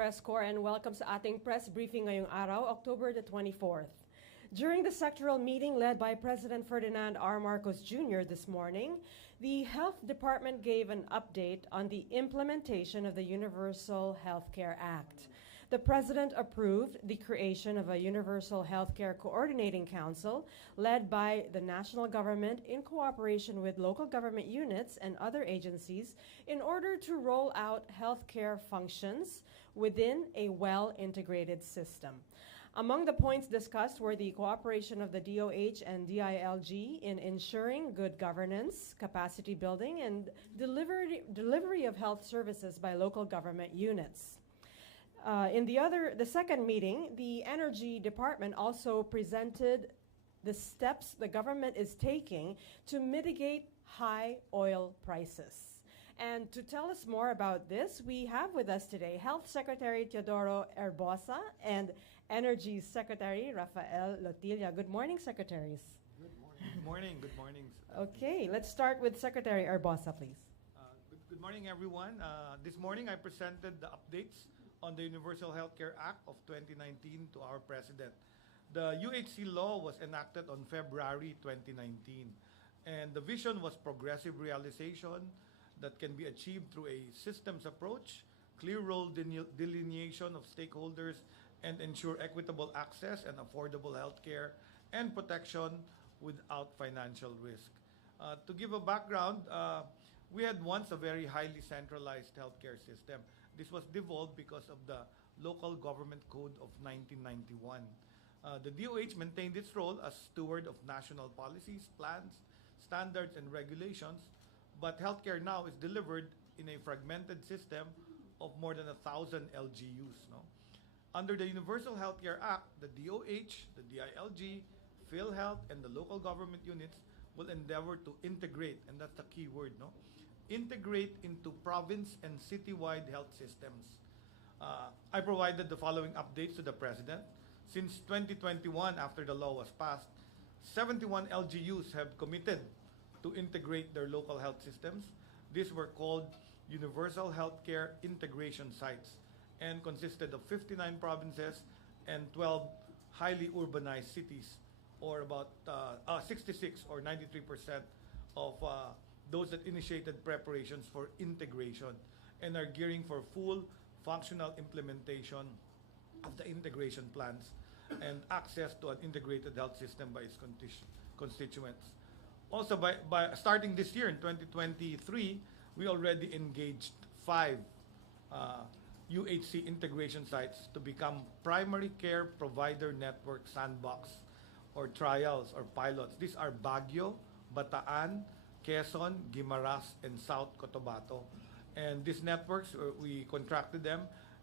Press Corps and welcome sa ating press briefing ngayong araw, October the 24th. During the sectoral meeting led by President Ferdinand R. Marcos Jr. this morning, the Health Department gave an update on the implementation of the Universal Healthcare Act. The President approved the creation of a Universal Healthcare Coordinating Council led by the national government in cooperation with local government units and other agencies in order to roll out healthcare functions within a well-integrated system. Among the points discussed were the cooperation of the DOH and DILG in ensuring good governance, capacity building, and delivery of health services by local government units. In the second meeting, the Energy Department also presented the steps the government is taking to mitigate high oil prices. And to tell us more about this, we have with us today Health Secretary Teodoro Herbosa and Energy Secretary Rafael Lotilla. Good morning, Secretaries. Good morning. Good morning. Good morning. Okay, let's start with Secretary Herbosa, please. Good morning, everyone. This morning, I presented the updates on the Universal Healthcare Act of 2019 to our President. The UHC law was enacted on February 2019, and the vision was progressive realization that can be achieved through a systems approach, clear role delineation of stakeholders, and ensure equitable access and affordable healthcare and protection without financial risk. To give a background, we had once a very highly centralized healthcare system. This was devolved because of the Local Government Code of 1991. The DOH maintained its role as steward of national policies, plans, standards, and regulations, but healthcare now is delivered in a fragmented system of more than 1,000 LGUs. No? Under the Universal Healthcare Act, the DOH, the DILG, PhilHealth, and the local government units will endeavor to integrate, and that's the key word, no? Integrate into province and citywide health systems. I provided the following updates to the President. Since 2021, after the law was passed, 71 LGUs have committed to integrate their local health systems. These were called Universal Healthcare Integration Sites and consisted of 59 provinces and 12 highly urbanized cities, or about 66 or 93% of those that initiated preparations for integration and are gearing for full functional implementation of the integration plans and access to an integrated health system by its constituents. Also, by starting this year in 2023, we already engaged 5 UHC integration sites to become primary care provider network sandbox or trials or pilots. These are Baguio, Bataan, Quezon, Guimaras, and South Cotabato. And these networks, we contracted them,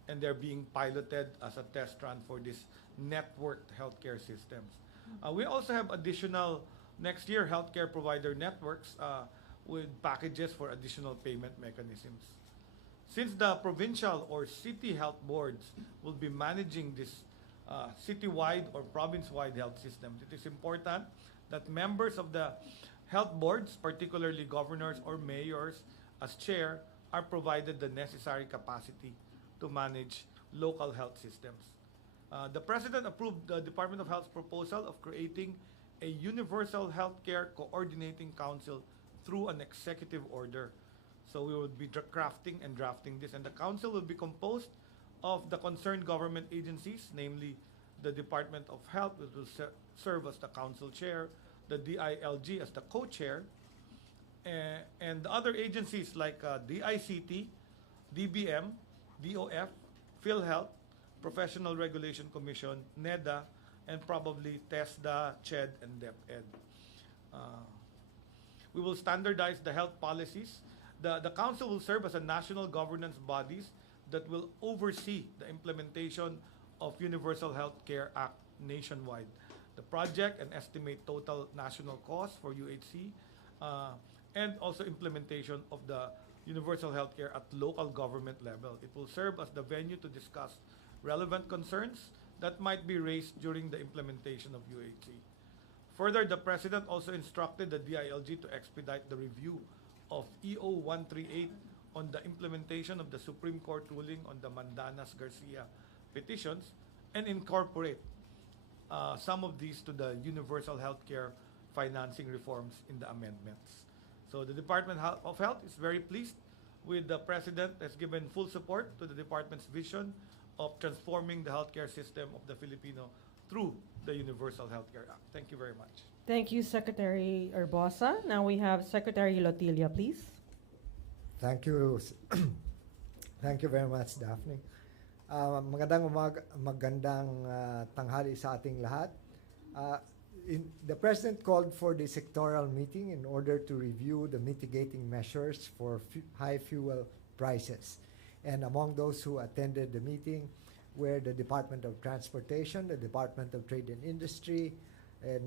and they're being piloted as a test run for these networked healthcare systems. We also have additional, next year, healthcare provider networks with packages for additional payment mechanisms. Since the provincial or city health boards will be managing this citywide or province-wide health systems, it is important that members of the health boards, particularly governors or mayors as chair, are provided the necessary capacity to manage local health systems. The President approved the Department of Health's proposal of creating a Universal Healthcare Coordinating Council through an executive order. So we will be crafting and drafting this, and the council will be composed of the concerned government agencies, namely the Department of Health, which will serve as the council chair, the DILG as the co-chair, and the other agencies like DICT, DBM, DOF, PhilHealth, Professional Regulation Commission, NEDA, and probably TESDA, CHED, and DepEd. We will standardize the health policies. The council will serve as a national governance bodies that will oversee the implementation of Universal Healthcare Act nationwide. The project and estimate total national cost for UHC, and also implementation of the universal healthcare at local government level. It will serve as the venue to discuss relevant concerns that might be raised during the implementation of UHC. Further, the President also instructed the DILG to expedite the review of EO 138 on the implementation of the Supreme Court ruling on the Mandanas Garcia petitions and incorporate some of these to the universal healthcare financing reforms in the amendments. So the Department of Health is very pleased with the President has given full support to the Department's vision of transforming the healthcare system of the Filipino through the Universal Healthcare Act. Thank you very much. Thank you, Secretary Herbosa. Now we have Secretary Lotilla, please. Thank you. Thank you very much, Daphne. Magandang tanghali sa ating lahat. The President called for the sectoral meeting in order to review the mitigating measures for high fuel prices. And among those who attended the meeting were the Department of Transportation, the Department of Trade and Industry,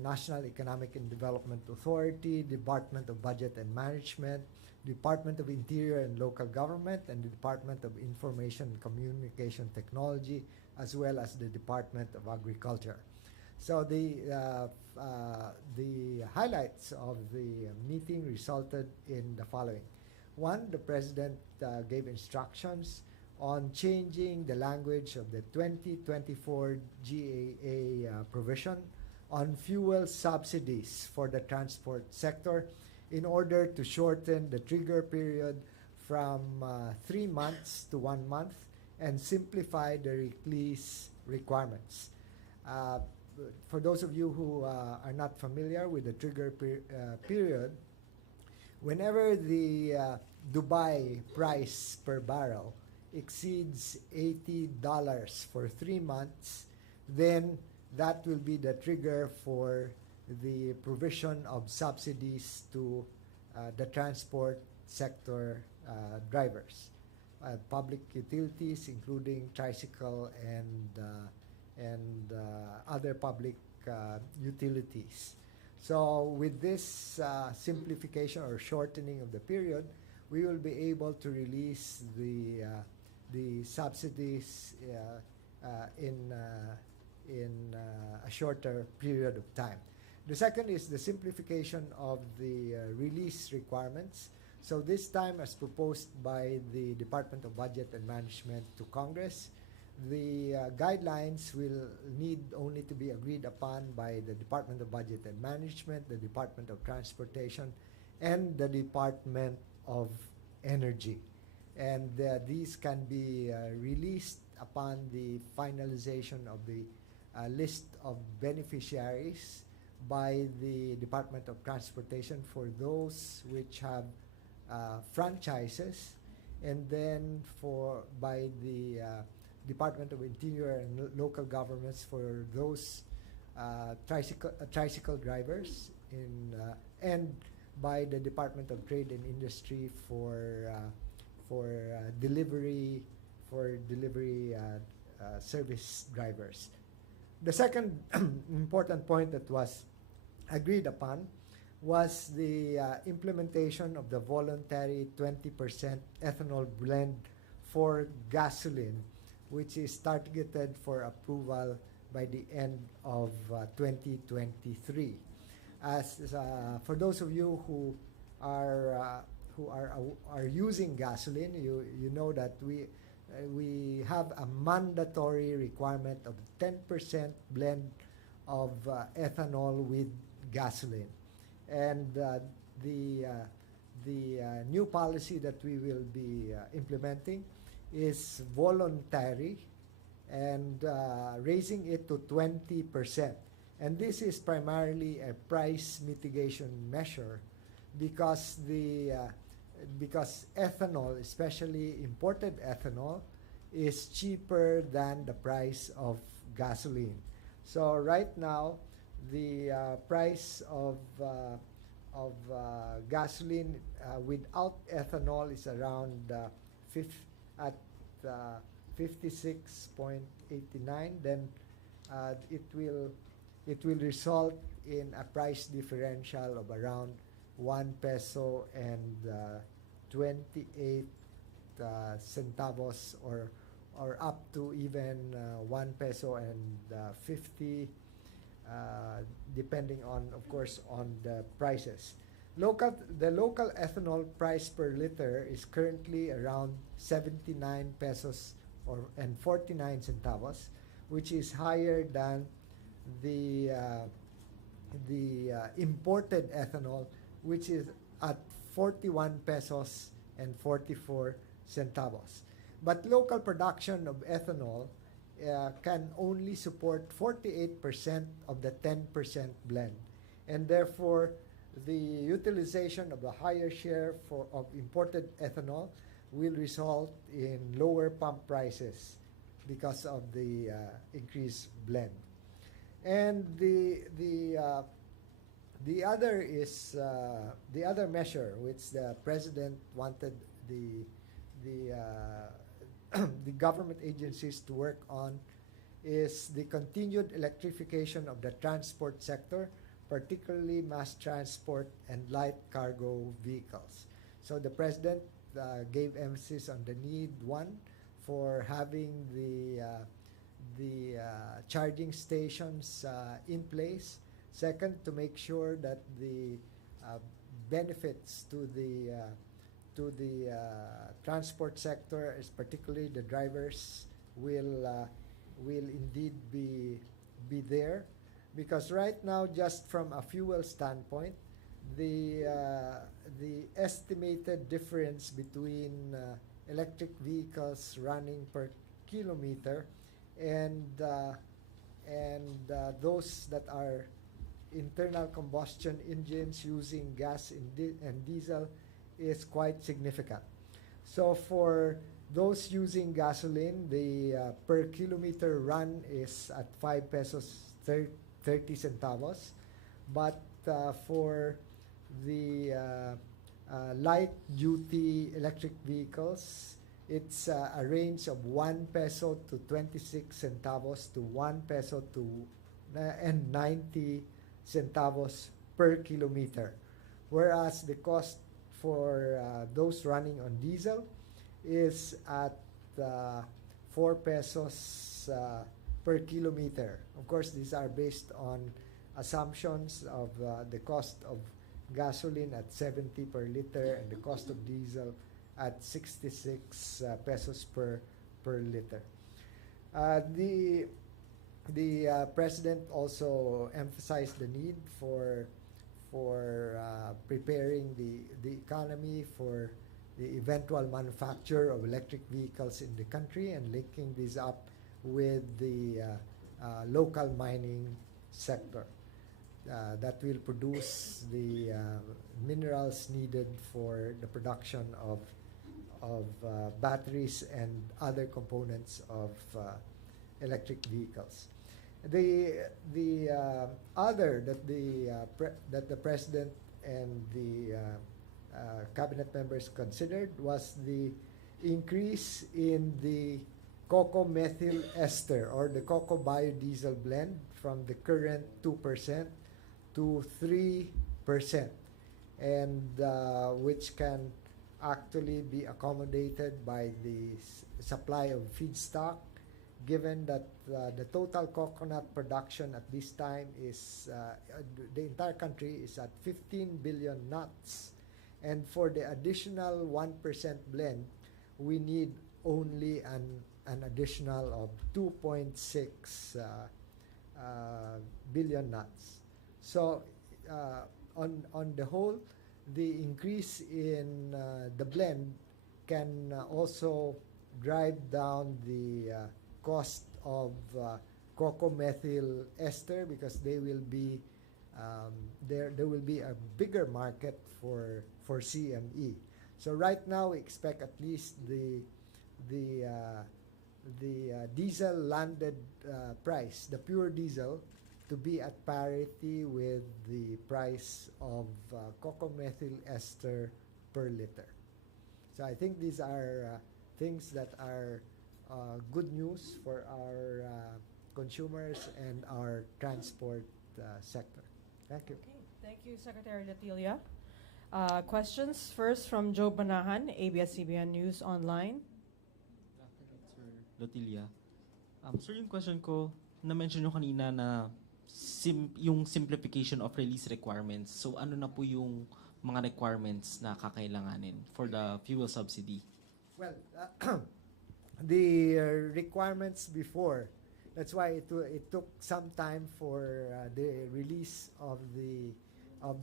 National Economic and Development Authority, Department of Budget and Management, Department of Interior and Local Government, and the Department of Information and Communication Technology, as well as the Department of Agriculture. So the highlights of the meeting resulted in the following. One, the President gave instructions on changing the language of the 2024 GAA provision on fuel subsidies for the transport sector in order to shorten the trigger period from 3 months to 1 month and simplify the release requirements. For those of you who are not familiar with the trigger period, whenever the Dubai price per barrel exceeds $80 for 3 months, then that will be the trigger for the provision of subsidies to the transport sector drivers, public utilities, including tricycle and other public utilities. So with this simplification or shortening of the period, we will be able to release the subsidies in a shorter period of time. The second is the simplification of the release requirements. So this time, as proposed by the Department of Budget and Management to Congress, the guidelines will need only to be agreed upon by the Department of Budget and Management, the Department of Transportation, and the Department of Energy. And these can be released upon the finalization of the list of beneficiaries by the Department of Transportation for those which have franchises, and then by the Department of Interior and Local Governments for those tricycle drivers, and by the Department of Trade and Industry for delivery service drivers. The second important point that was agreed upon was the implementation of the voluntary 20% ethanol blend for gasoline, which is targeted for approval by the end of 2023. As for those of you who are using gasoline, you know that we have a mandatory requirement of 10% blend of ethanol with gasoline, and the new policy that we will be implementing is voluntary and raising it to 20%. And this is primarily a price mitigation measure because because ethanol, especially imported ethanol, is cheaper than the price of gasoline. So right now, the price of gasoline without ethanol is around 56.89. Then it will result in a price differential of around 1 peso and 28 centavos, or up to even 1 peso and 50, depending on, of course, on the prices. The local ethanol price per liter is currently around 79 pesos and 49 centavos, which is higher than the imported ethanol, which is at 41 pesos and 44 centavos. But local production of ethanol can only support 48% of the 10% blend, and therefore the utilization of a higher share of imported ethanol will result in lower pump prices because of the increased blend. And the other is the other measure which the president wanted the the government agencies to work on is the continued electrification of the transport sector, particularly mass transport and light cargo vehicles. So the president gave emphasis on the need, one, for having the charging stations in place. Second, to make sure that the benefits to the transport sector, is particularly the drivers, will indeed be there, because right now, just from a fuel standpoint, the estimated difference between electric vehicles running per kilometer and those that are internal combustion engines using gas and diesel is quite significant. So for those using gasoline, the per kilometer run is at 5 pesos 30 centavos, but for the light duty electric vehicles, it's a range of 1 peso to 26 centavos to 1 peso to and 90 centavos per kilometer, whereas the cost for those running on diesel is at 4 pesos per kilometer. Of course, these are based on assumptions of the cost of gasoline at 70 per liter and the cost of diesel at 66 pesos per liter. The president also emphasized the need for preparing the economy for the eventual manufacture of electric vehicles in the country and linking these up with the local mining sector that will produce the minerals needed for the production of batteries and other components of electric vehicles. The other that the president and the cabinet members considered was the increase in the cocoa methyl ester or the cocoa biodiesel blend from the current 2% to 3%, and which can actually be accommodated by the supply of feedstock, given that the total coconut production at this time is the entire country is at 15 billion nuts, and for the additional 1% blend, we need only an additional of 2.6 billion nuts. So on the whole, the increase in the blend can also drive down the cost of cocoa methyl ester, because they will be there will be a bigger market for CME. So right now we expect at least the diesel landed price, the pure diesel, to be at parity with the price of cocoa methyl ester per liter. So I think these are things that are good news for our consumers and our transport sector. Thank you. Okay, thank you, Secretary Lotilla. Questions first from Joe Banahan, ABS-CBN News Online. Sir Lotilla. Sir, yung question ko, na-mention nyo kanina na yung simplification of release requirements. So ano na po yung mga requirements na kakailanganin for the fuel subsidy? Well, the requirements before, that's why it took some time for the release of the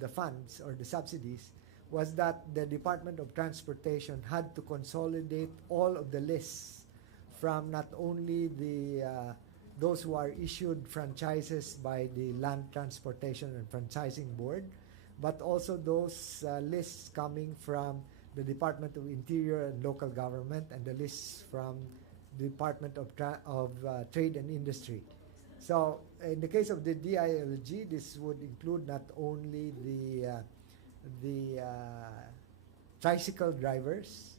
funds or the subsidies, was that the Department of Transportation had to consolidate all of the lists from not only those who are issued franchises by the Land Transportation and Franchising Board, but also those lists coming from the Department of Interior and Local Government and the lists from the Department of Trade and Industry. So in the case of the DILG, this would include not only the tricycle drivers,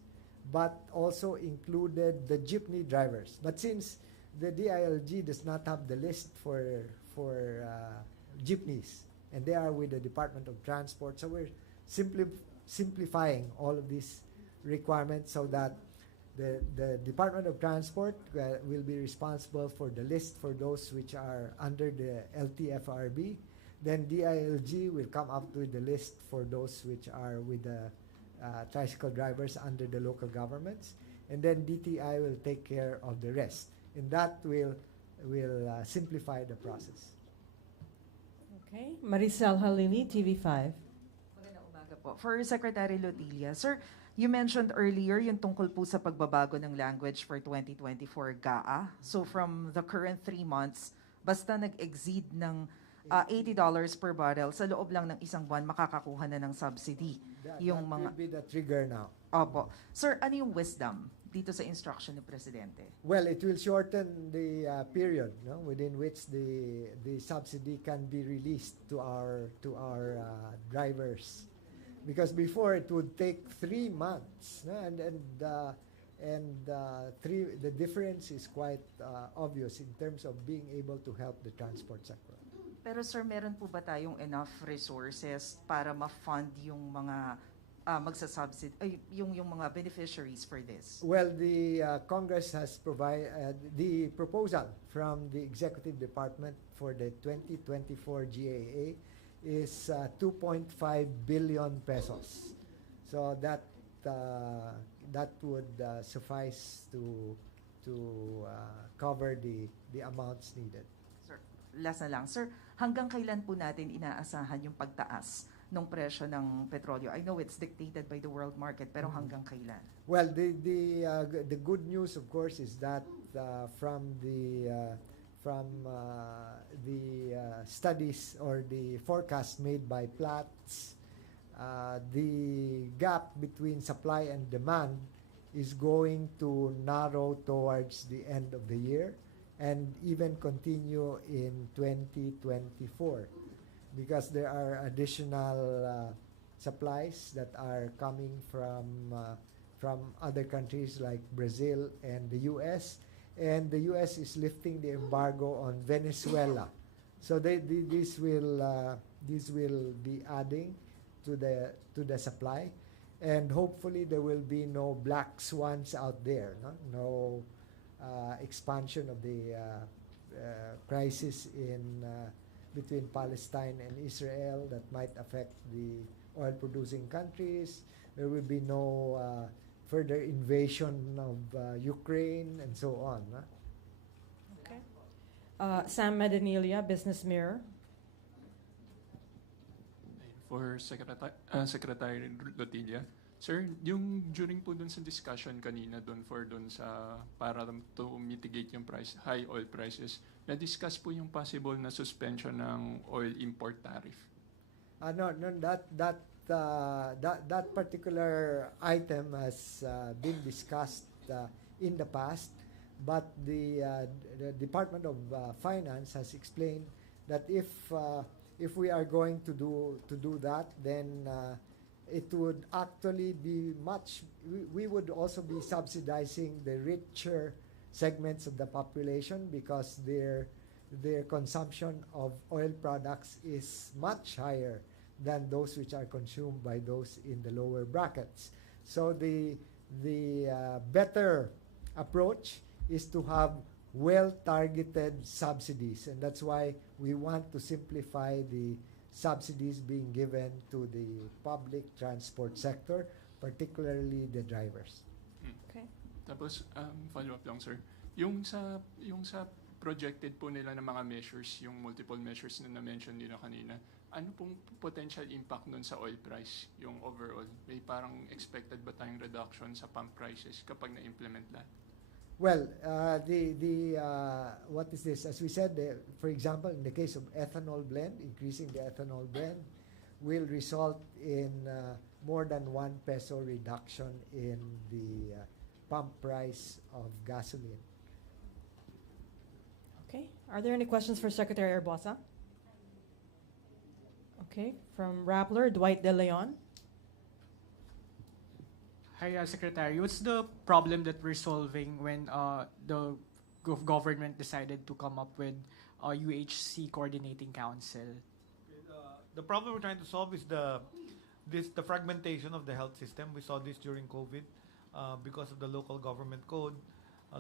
but also included the jeepney drivers. But since the DILG does not have the list for jeepneys, and they are with the Department of Transport, so we're simplifying all of these requirements so that the Department of Transport will be responsible for the list for those which are under the LTFRB. Then DILG will come up with the list for those which are with the tricycle drivers under the local governments. And then DTI will take care of the rest. And that will simplify the process. Okay. Maricel Halili, TV5. Magandang umaga po. For Secretary Lotilla, sir, you mentioned earlier yung tungkol po sa pagbabago ng language for 2024 GAA. So from the current 3 months, basta nag-exceed ng $80 per barrel, sa loob lang ng isang buwan, makakakuha na ng subsidy. That Yung will be the trigger now. Opo. Sir, ano yung wisdom dito sa instruction ni Presidente? Well, it will shorten the period, no, within which the subsidy can be released to our drivers, because before it would take 3 months, no? The difference is quite obvious in terms of being able to help the transport sector. Pero sir, meron po ba tayong enough resources para ma-fund yung mga yung mga beneficiaries for this? Well, the Congress has provided the proposal from the Executive Department for the 2024 GAA is 2.5 billion pesos. So that would suffice to cover the amounts needed. Sir, last na lang. Sir, hanggang kailan po natin inaasahan yung pagtaas ng presyo ng petrolyo? I know it's dictated by the world market, pero hanggang kailan? Well, the good news, of course, is that from the studies or the forecast made by Platts, the gap between supply and demand is going to narrow towards the end of the year and even continue in 2024, because there are additional supplies that are coming from other countries like Brazil and the U.S., and the U.S. is lifting the embargo on Venezuela. So this will be adding to the supply, and hopefully there will be no black swans out there, no expansion of the crisis between Palestine and Israel that might affect the oil-producing countries. There will be no further invasion of Ukraine and so on. Okay. Sam Medanilia, Business Mirror. For Secretary Lotilla, sir, yung during po dun sa discussion kanina dun sa para to mitigate yung high oil prices, na-discuss po yung possible na suspension ng oil import tariff. No, that particular item has been discussed in the past, but the Department of Finance has explained that if we are going to do that, then it would actually be we would also be subsidizing the richer segments of the population, because their consumption of oil products is much higher than those which are consumed by those in the lower brackets. So the better approach is to have well-targeted subsidies, and that's why we want to simplify subsidies being given to the public transport sector, particularly the drivers. Okay. Tapos, follow-up lang, sir. Yung sa projected po nila ng mga measures, yung multiple measures na na-mention nila kanina, ano pong potential impact nun sa oil price, yung overall? May parang expected ba tayong reduction sa pump prices kapag na-implement lahat? Well, what is this? As we said, for example, in the case of ethanol blend, increasing the ethanol blend will result in more than 1 peso reduction in the pump price of gasoline. Okay. Are there any questions for Secretary Herbosa? Okay. From Rappler, Dwight De Leon. Hi, Secretary. What's the problem that we're solving when the government decided to come up with UHC Coordinating Council? The problem we're trying to solve is the fragmentation of the health system. We saw this during COVID because of the local government code.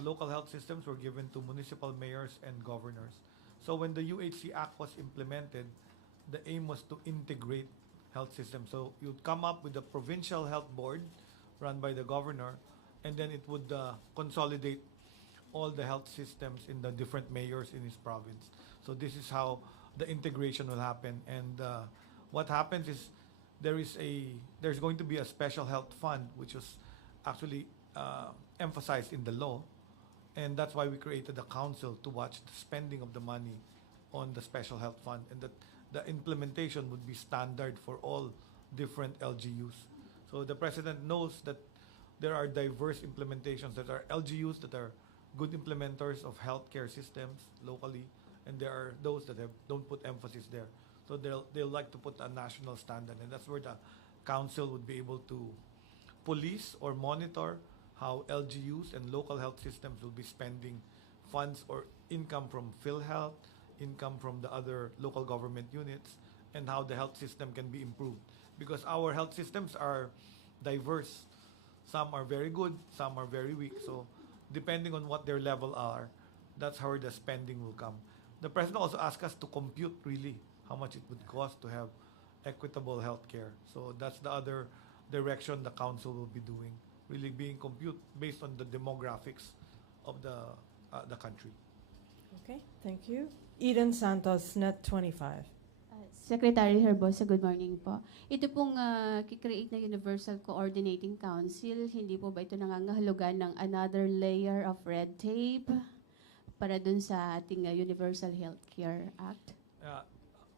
Local health systems were given to municipal mayors and governors. So when the UHC Act was implemented, the aim was to integrate health systems. So you'd come up with a provincial health board run by the governor, and then it would consolidate all the health systems in the different mayors in his province. So this is how the integration will happen. And what happens is there's going to be a special health fund, which was actually emphasized in the law. And that's why we created a council to watch the spending of the money on the special health fund, and that the implementation would be standard for all different LGUs. So the president knows that there are diverse implementations, that are LGUs that are good implementers of healthcare systems locally, and there are those that don't put emphasis there. So they'll like to put a national standard, and that's where the council would be able to police or monitor how LGUs and local health systems will be spending funds or income from PhilHealth, income from the other local government units, and how the health system can be improved. Because our health systems are diverse. Some are very good, some are very weak. So depending on what their level are, that's how the spending will come. The president also asked us to compute really how much it would cost to have equitable health care. So that's the other direction the council will be doing, really being compute based on the demographics of the country. Okay. Thank you. Eden Santos, Net 25. Secretary Herbosa, good morning po. Ito pong kikreate na Universal Coordinating Council, hindi po ba ito nangangahulugan ng another layer of red tape para dun sa ating Universal Healthcare Act?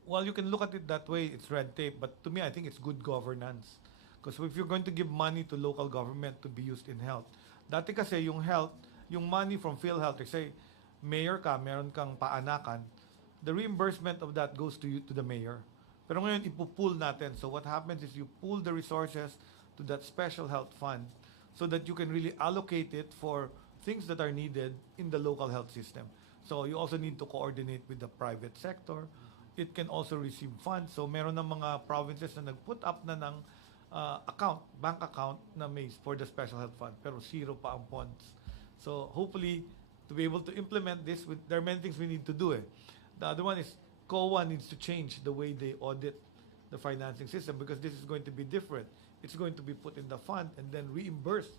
Well, you can look at it that way, it's red tape, but to me, I think it's good governance. Because if you're going to give money to local government to be used in health, dati kasi yung health, yung money from PhilHealth, say, mayor ka, meron kang paanakan, the reimbursement of that goes to you, to the mayor. Pero ngayon, ipupool natin. So what happens is you pool the resources to that special health fund so that you can really allocate it for things that are needed in the local health system. So you also need to coordinate with the private sector. It can also receive funds. So meron ng mga provinces na nag-put up na ng bank account na may for the special health fund, pero zero pa ang funds. So hopefully, to be able to implement this, there are many things we need to do. The other one is COA needs to change the way they audit the financing system, because this is going to be different. It's going to be put in the fund and then reimburse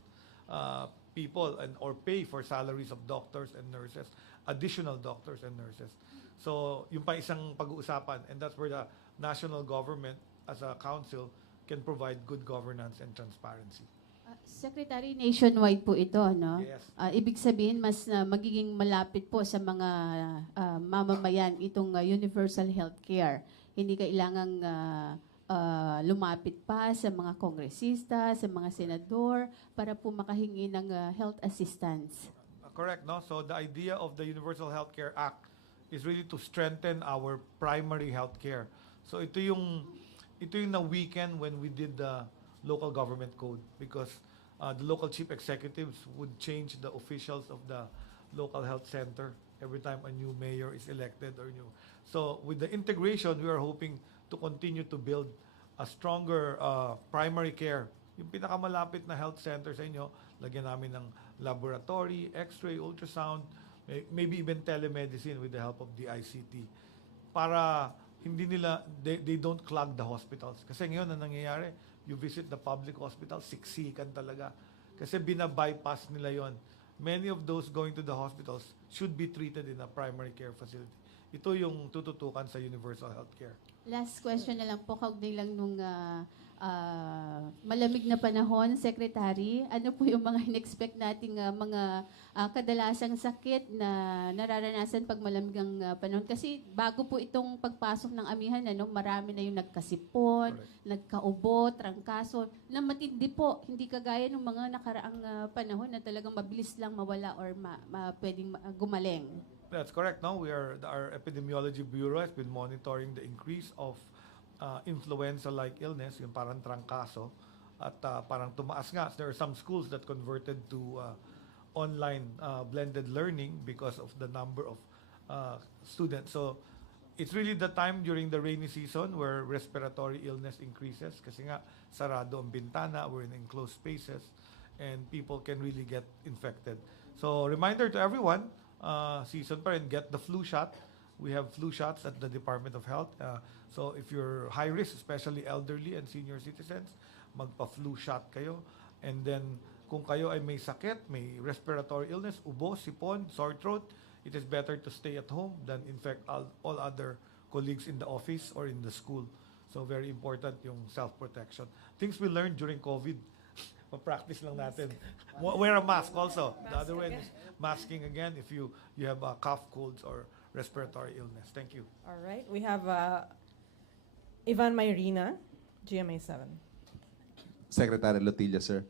people or pay for salaries of doctors and nurses, additional doctors and nurses. So yung pa isang pag-uusapan, and that's where the national government as a council can provide good governance and transparency. Secretary, nationwide po ito, no? Yes. Ibig sabihin, mas magiging malapit po sa mga mamamayan itong universal healthcare. Hindi kailangang lumapit pa sa mga kongresista, sa mga senador, para po makahingi ng health assistance. Correct, no? So the idea of the Universal Healthcare Act is really to strengthen our primary healthcare. So ito yung na-weaken when we did the local government code, because the local chief executives would change the officials of the local health center every time a new mayor is elected or new. So with the integration, we are hoping to continue to build a stronger primary care. Yung pinakamalapit na health center sa inyo, lagyan namin ng laboratory, x-ray, ultrasound, maybe even telemedicine with the help of the ICT, para they don't clog the hospitals. Kasi ngayon, ang nangyayari, you visit the public hospital, siksikan talaga. Kasi bina-bypass nila yon. Many of those going to the hospitals should be treated in a primary care facility. Ito yung tututukan sa universal healthcare. Last question na lang po, kaugnay lang nung malamig na panahon, Secretary. Ano po yung mga in-expect nating mga kadalasang sakit na nararanasan pag malamig ang panahon? Kasi bago po itong pagpasok ng amihan, marami na yung nagkasipon, nagkaubo, trangkaso, na matindi po. Hindi kagaya ng mga nakaraang panahon na talagang mabilis lang mawala or pwedeng gumaling. That's correct. No, our epidemiology bureau has been monitoring the increase of influenza-like illness, yung parang trangkaso, at parang tumaas nga. There are some schools that converted to online blended learning because of the number of students. So it's really the time during the rainy season where respiratory illness increases kasi nga sarado ang bintana, we're in enclosed spaces, and people can really get infected. So reminder to everyone, season pa rin, get the flu shot. We have flu shots at the Department of Health. So if you're high risk, especially elderly and senior citizens, magpa-flu shot kayo. And then kung kayo ay may sakit, may respiratory illness, ubo, sipon, sore throat, it is better to stay at home than infect all other colleagues in the office or in the school. So very important yung self-protection. Things we learned during COVID, pa-practice lang natin. Wear a mask also. The other way is masking again if you have cough, colds, or respiratory illness. Thank you. All right. We have Ivan Mayrina, GMA 7. Secretary Lotilla, sir.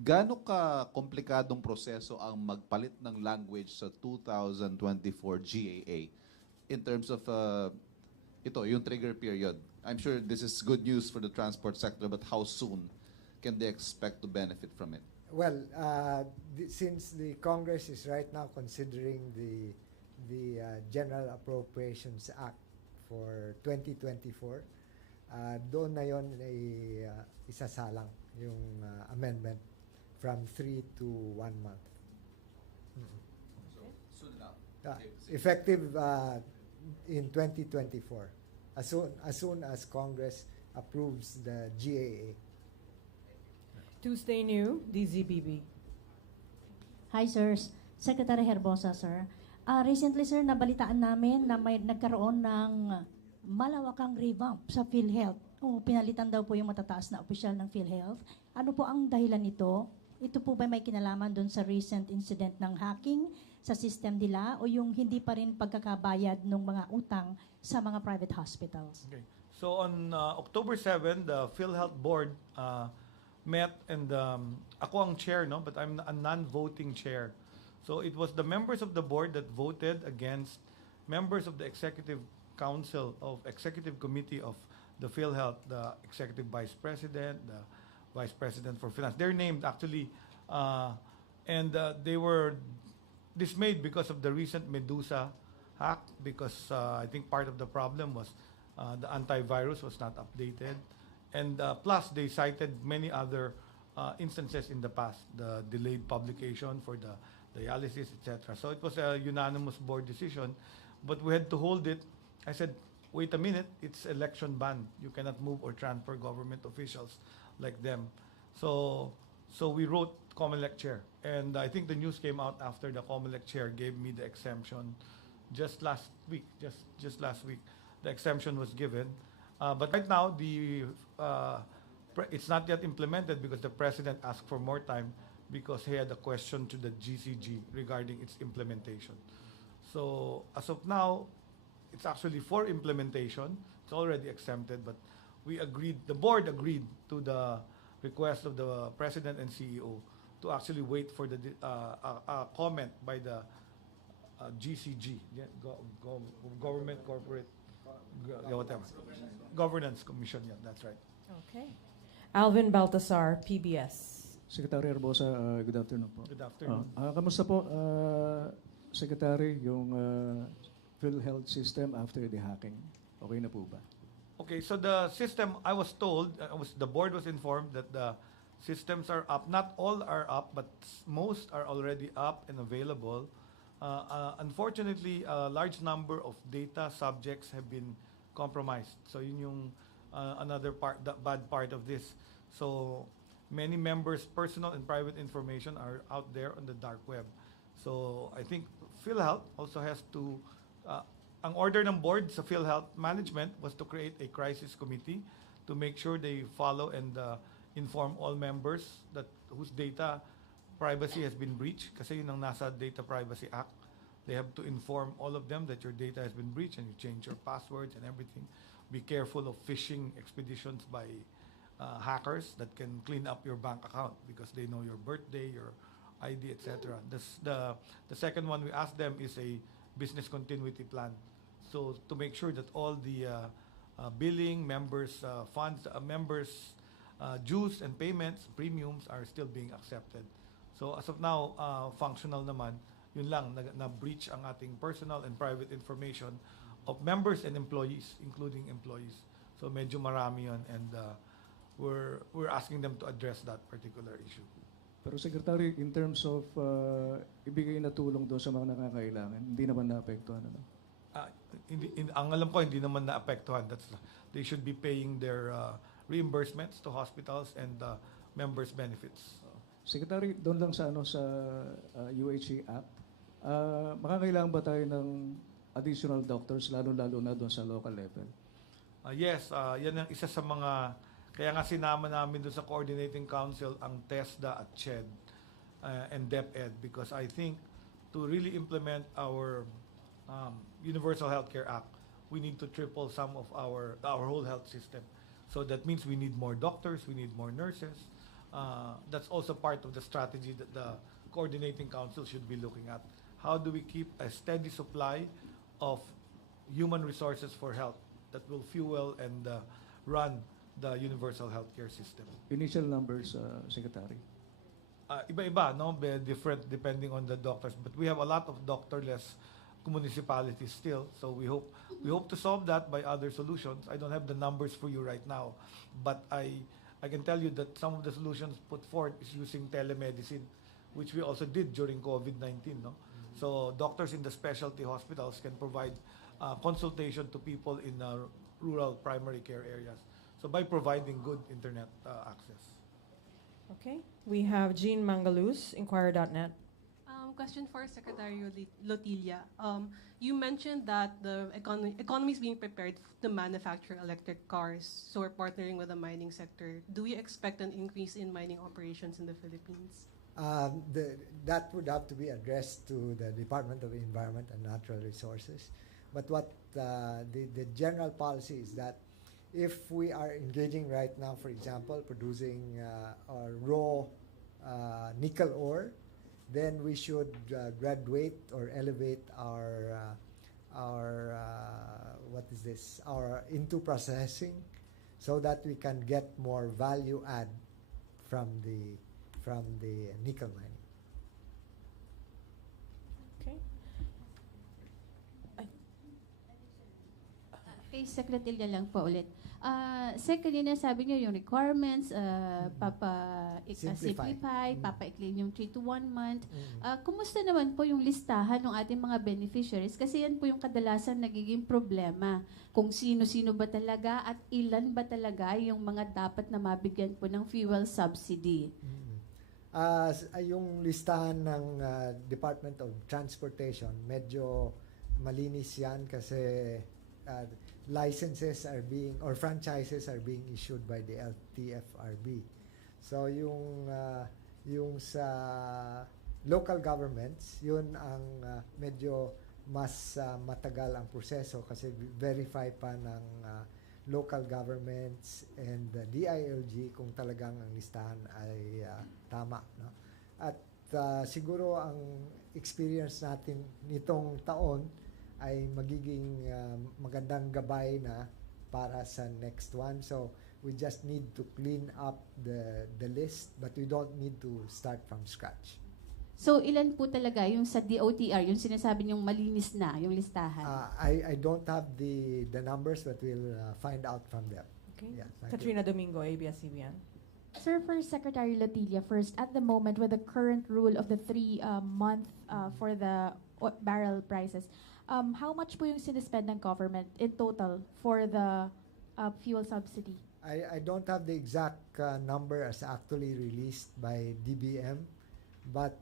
Gaano ka komplikadong proseso ang magpalit ng language sa 2024 GAA in terms of yung trigger period? I'm sure this is good news for the transport sector, but how soon can they expect to benefit from it? Well, since the Congress is right now considering the General Appropriations Act for 2024, doon na yon ay isasalang yung amendment from 3 to 1 month. So soon enough. Effective in 2024, as soon as Congress approves the GAA. Tuesday New, DZBB. Hi, sirs. Secretary Herbosa, sir. Recently, sir, nabalitaan namin na may nagkaroon ng malawakang revamp sa PhilHealth. Pinalitan daw po yung matataas na opisyal ng PhilHealth. Ano po ang dahilan nito? Ito po ba may kinalaman doon sa recent incident ng hacking sa system nila o yung hindi pa rin pagkakabayad ng mga utang sa mga private hospitals? Okay. So on October 7, the PhilHealth Board met, and ako ang chair, no? But I'm a non-voting chair. So it was the members of the board that voted against members of the Executive Council of Executive Committee of the PhilHealth, the Executive Vice President, the Vice President for Finance. They're named actually, and they were dismayed because of the recent Medusa hack, because I think part of the problem was the antivirus was not updated. And plus, they cited many other instances in the past, the delayed publication for the dialysis, etc. So it was a unanimous board decision, but we had to hold it. I said, wait a minute, it's election ban. You cannot move or transfer government officials like them. So we wrote COMELEC chair, and I think the news came out after the COMELEC chair gave me the exemption just last week. Just last week, the exemption was given. But right now, it's not yet implemented because the president asked for more time because he had a question to the GCG regarding its implementation. So as of now, it's actually for implementation. It's already exempted, but the board agreed to the request of the president and CEO to actually wait for the comment by the GCG, Government Corporate whatever. Governance Commission, yeah, that's right. Okay. Alvin Baltasar, PBS. Secretary Herbosa, good afternoon po. Good afternoon. Kamusta po, Secretary, yung PhilHealth system after the hacking? Okay na po ba? Okay, so the system, I was told, the board was informed that the systems are up. Not all are up, but most are already up and available. Unfortunately, a large number of data subjects have been compromised. So yun yung another part, the bad part of this. So many members' personal and private information are out there on the dark web. So I think PhilHealth also has to, ang order ng board sa PhilHealth management was to create a crisis committee to make sure they follow and inform all members that whose data privacy has been breached, kasi yun ang nasa Data Privacy Act. They have to inform all of them that your data has been breached and you change your passwords and everything. Be careful of phishing expeditions by hackers that can clean up your bank account because they know your birthday, your ID, etc. The second one we asked them is a business continuity plan. So to make sure that all the billing, members' funds, members' dues and payments, premiums are still being accepted. So as of now, functional naman. Yun lang, na-breach ang ating personal and private information of members and employees, including employees. So medyo marami yun, and we're asking them to address that particular issue. Pero Secretary, in terms of ibigay na tulong doon sa mga nangangailangan, hindi naman naapektuhan, ano? Ang alam ko, hindi naman naapektuhan. They should be paying their reimbursements to hospitals and members' benefits. Secretary, doon lang sa UHC Act, makakailangan ba tayo ng additional doctors, lalo-lalo na doon sa local level? Yes, yan ang isa sa mga, kaya nga sinama namin doon sa Coordinating Council ang TESDA at CHED and DepEd, because I think to really implement our Universal Healthcare Act, we need to triple some of our whole health system. So that means we need more doctors, we need more nurses. That's also part of the strategy that the Coordinating Council should be looking at. How do we keep a steady supply of human resources for health that will fuel and run the universal healthcare system? Initial numbers, Secretary. Iba-iba, no? Different depending on the doctors. But we have a lot of doctorless municipalities still. So we hope to solve that by other solutions. I don't have the numbers for you right now, but I can tell you that some of the solutions put forth is using telemedicine, which we also did during COVID-19. No? So doctors in the specialty hospitals can provide consultation to people in rural primary care areas. So by providing good internet access. Okay, we have Jean Mangaluz, Inquirer.net. Question for Secretary Lotilla. You mentioned that the economy is being prepared to manufacture electric cars, so we're partnering with the mining sector. Do you expect an increase in mining operations in the Philippines? That would have to be addressed to the Department of Environment and Natural Resources. But what the general policy is that if we are engaging right now, for example, producing raw nickel ore, then we should graduate or elevate our into processing, so that we can get more value add from the nickel mining. Okay. Kay Secretary lang po ulit. Sec, kanina sabi niyo yung requirements, simplify, papa-explain yung 3 to 1 month. Kumusta naman po yung listahan ng ating mga beneficiaries? Kasi yan po yung kadalasan nagiging problema. Kung sino-sino ba talaga at ilan ba talaga yung mga dapat na mabigyan po ng fuel subsidy? Yung listahan ng Department of Transportation, medyo malinis yan kasi licenses are being, or franchises are being issued by the LTFRB. So yung sa local governments, yun ang medyo mas matagal ang proseso kasi verify pa ng local governments and DILG kung talagang ang listahan ay tama, no? At siguro ang experience natin nitong taon ay magiging magandang gabay na para sa next one. So we just need to clean up the list, but we don't need to start from scratch. So ilan po talaga yung sa DOTR, yung sinasabi niyong malinis na yung listahan? I don't have the numbers, but we'll find out from them. Okay. Yeah, Katrina Domingo, ABS-CBN. Sir, for Secretary Lotilla, first, at the moment with the current rule of the 3 month for the barrel prices. How much po yung sinispend ng government in total for the fuel subsidy? I don't have the exact number as actually released by DBM, but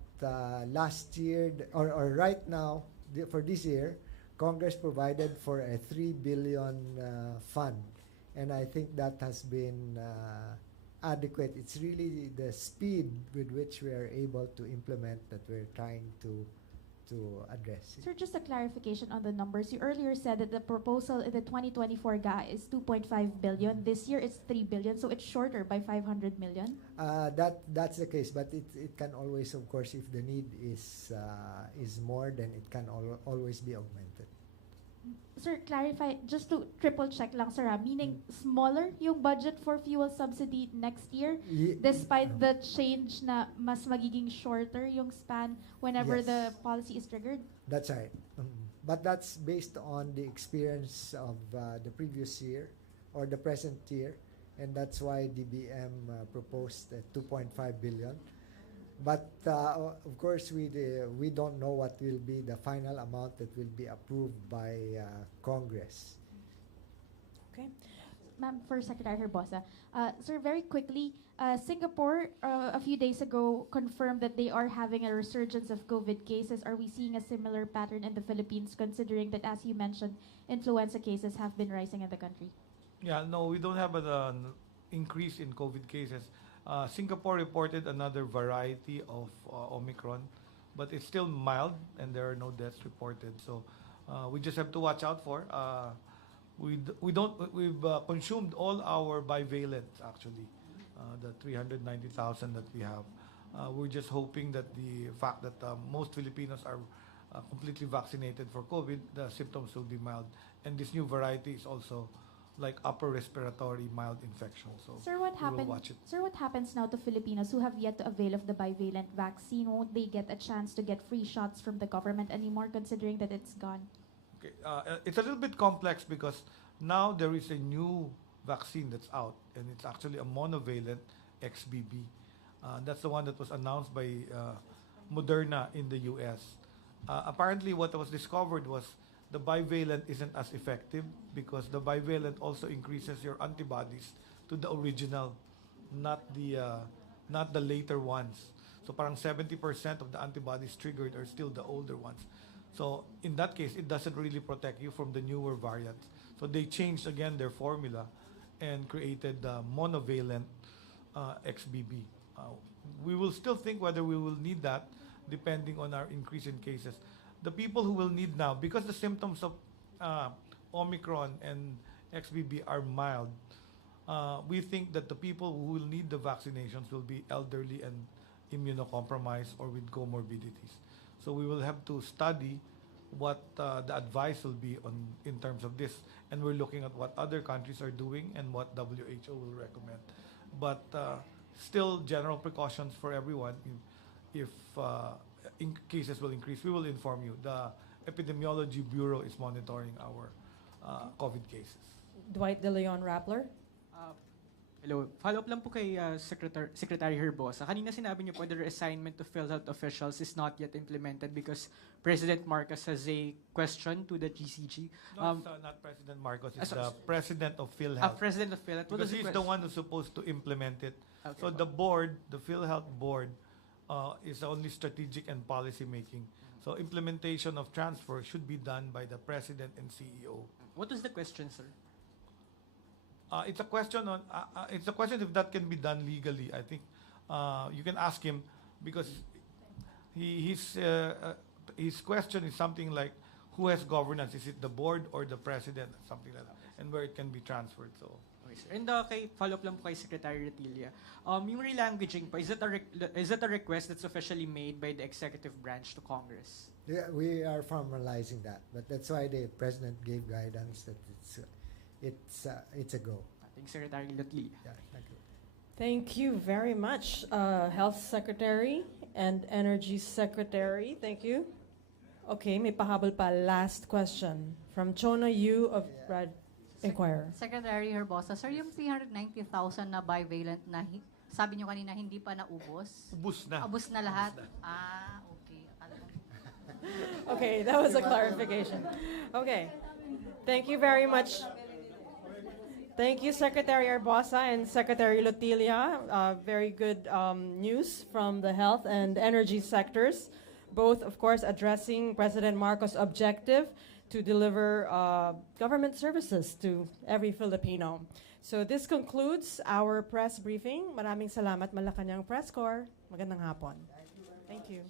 last year or right now for this year, Congress provided for a 3 billion fund, and I think that has been adequate. It's really the speed with which we are able to implement that we're trying to address. Sir, just a clarification on the numbers. You earlier said that the proposal in the 2024 GA is 2.5 billion. This year it's 3 billion, so it's shorter by 500 million. That's the case, but it can always, of course, if the need is more, then it can always be augmented. Sir, clarify, just to triple check lang, sir, meaning smaller yung budget for fuel subsidy next year, despite the change na mas magiging shorter yung span whenever Yes. the policy is triggered? That's right. But that's based on the experience of the previous year or the present year, and that's why DBM proposed 2.5 billion. But of course, we don't know what will be the final amount that will be approved by Congress. Okay. Ma'am, for Secretary Herbosa. Sir, very quickly, Singapore a few days ago confirmed that they are having a resurgence of COVID cases. Are we seeing a similar pattern in the Philippines, considering that, as you mentioned, influenza cases have been rising in the country? Yeah, no, we don't have an increase in COVID cases. Singapore reported another variety of Omicron, but it's still mild and there are no deaths reported. So we just have to watch out for. We've consumed all our bivalent actually, the 390,000 that we have. We're just hoping that the fact that most Filipinos are completely vaccinated for COVID, the symptoms will be mild, and this new variety is also like upper respiratory mild infection. So Sir, what we will happens? watch it. Sir, what happens now to Filipinos who have yet to avail of the bivalent vaccine? Won't they get a chance to get free shots from the government anymore, considering that it's gone? Okay, it's a little bit complex because now there is a new vaccine that's out, and it's actually a monovalent XBB. That's the one that was announced by Moderna in the US. Apparently, what was discovered was the bivalent isn't as effective because the bivalent also increases your antibodies to the original, not the later ones. So parang 70% of the antibodies triggered are still the older ones. So in that case, it doesn't really protect you from the newer variants. So they changed again their formula and created the monovalent XBB. We will still think whether we will need that depending on our increase in cases. The people who will need now, because the symptoms of Omicron and XBB are mild, we think that the people who will need the vaccinations will be elderly and immunocompromised or with comorbidities. So we will have to study what the advice will be in terms of this, and we're looking at what other countries are doing and what WHO will recommend. But still, general precautions for everyone. If cases will increase, we will inform you. The Epidemiology Bureau is monitoring our COVID cases. Dwight De Leon Rappler. Hello. Follow-up lang po kay Secretary Herbosa. Kanina sinabi niyo po the reassignment to PhilHealth officials is not yet implemented because President Marcos has a question to the GCG. No, it's not President Marcos. It's the President of PhilHealth. President of PhilHealth. Because he's the one who's supposed to implement it. Okay. So the board, the PhilHealth board, is only strategic and policy making. So implementation of transfer should be done by the President and CEO. What was the question, sir? It's a question on. It's a question if that can be done legally. I think you can ask him because his question is something like, who has governance? Is it the board or the president? Something like that, and where it can be transferred. So. Okay, sir. And kay follow-up lang po kay Secretary Lotilla. Yung relanguaging po, is that a request that's officially made by the executive branch to Congress? Yeah, we are formalizing that, but that's why the president gave guidance that it's a go. Thank you, Secretary Lotilla. Yeah, thank you. Thank you very much, Health Secretary and Energy Secretary. Thank you. Okay, may pahabol pa. Last question from Chona Yu of Brad Inquirer. Secretary Herbosa, sir, yung 390,000 na bivalent na sabi nyo kanina hindi pa naubos? Ubus na. Ubos na lahat? Ubus na. Ah, okay. Okay, that was a clarification. Okay. Thank you very much. Thank you, Secretary Herbosa and Secretary Lotilla. Very good news from the health and energy sectors, both, of course, addressing President Marcos' objective to deliver government services to every Filipino. So this concludes our press briefing. Maraming salamat, Malacanang Press Corps. Magandang hapon. Thank you.